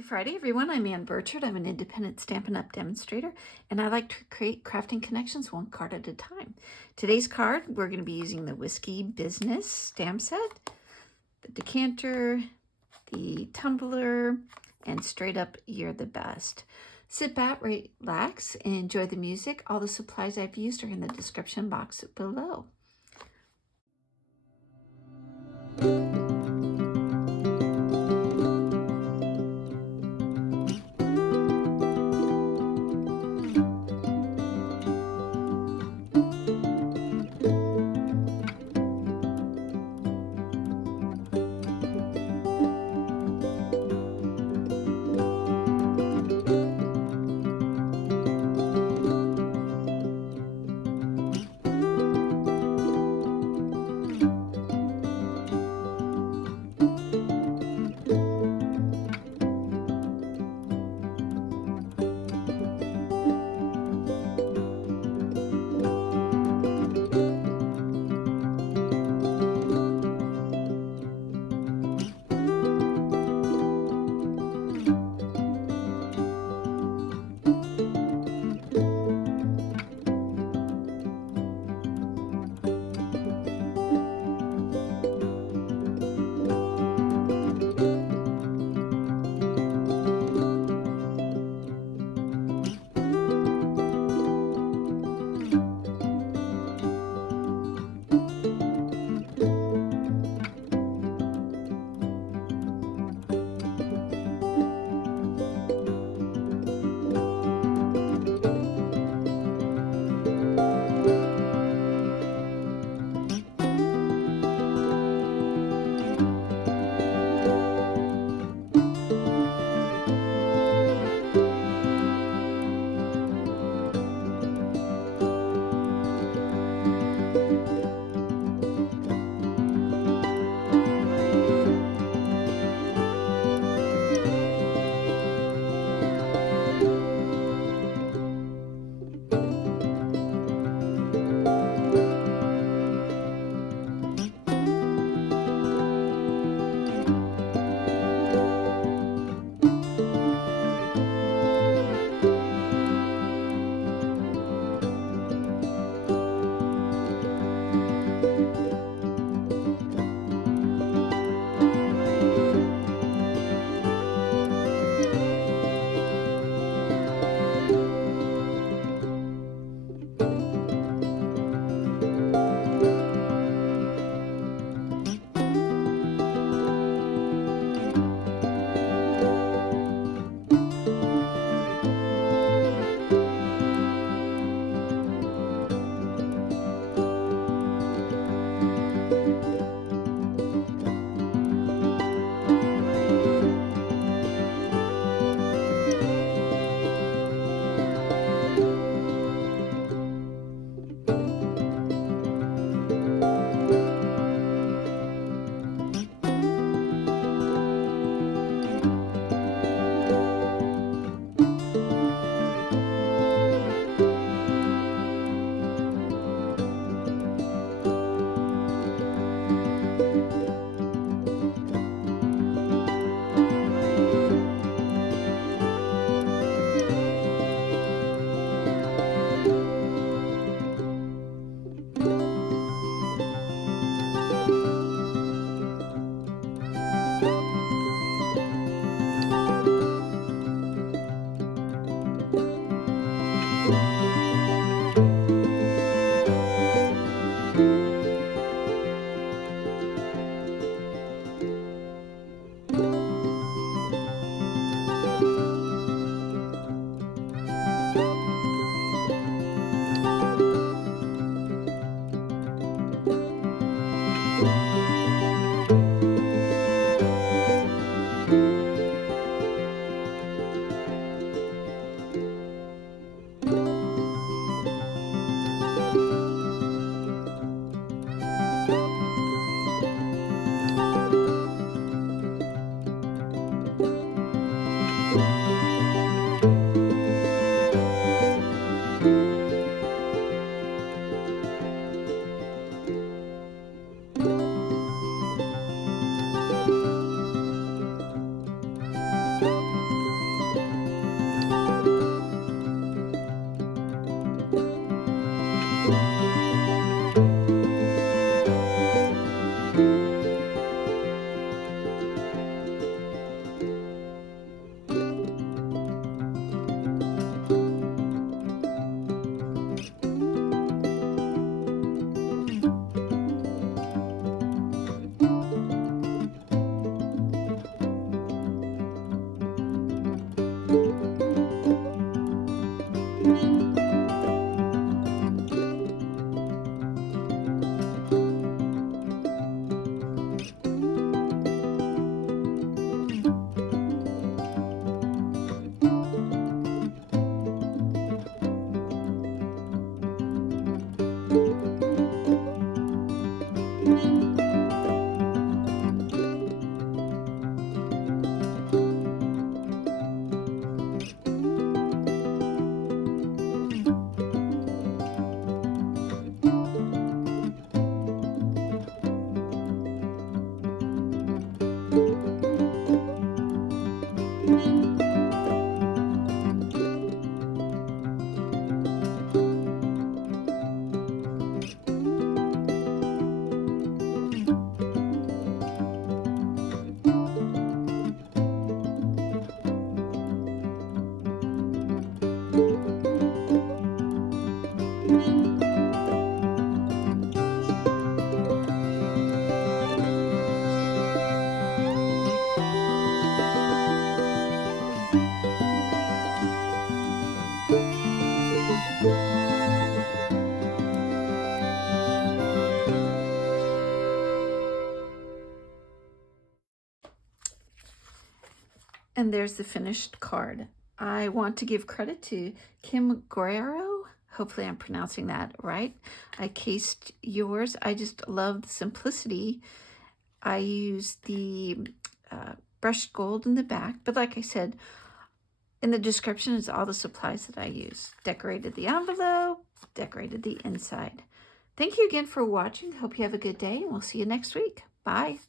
Happy Friday, everyone. I'm Ann Birchard. I'm an independent Stampin' Up! Demonstrator, and I like to create crafting connections one card at a time. Today's card, we're going to be using the Whiskey Business stamp set, the decanter, the tumbler, and straight up, you're the best. Sit back, relax, and enjoy the music. All the supplies I've used are in the description box below. And there's the finished card. I want to give credit to Kim Guerrero. Hopefully I'm pronouncing that right. I cased yours. I just love the simplicity. I used the brushed gold in the back, but like I said, in the description is all the supplies that I use. Decorated the envelope, decorated the inside. Thank you again for watching. Hope you have a good day, and we'll see you next week. Bye.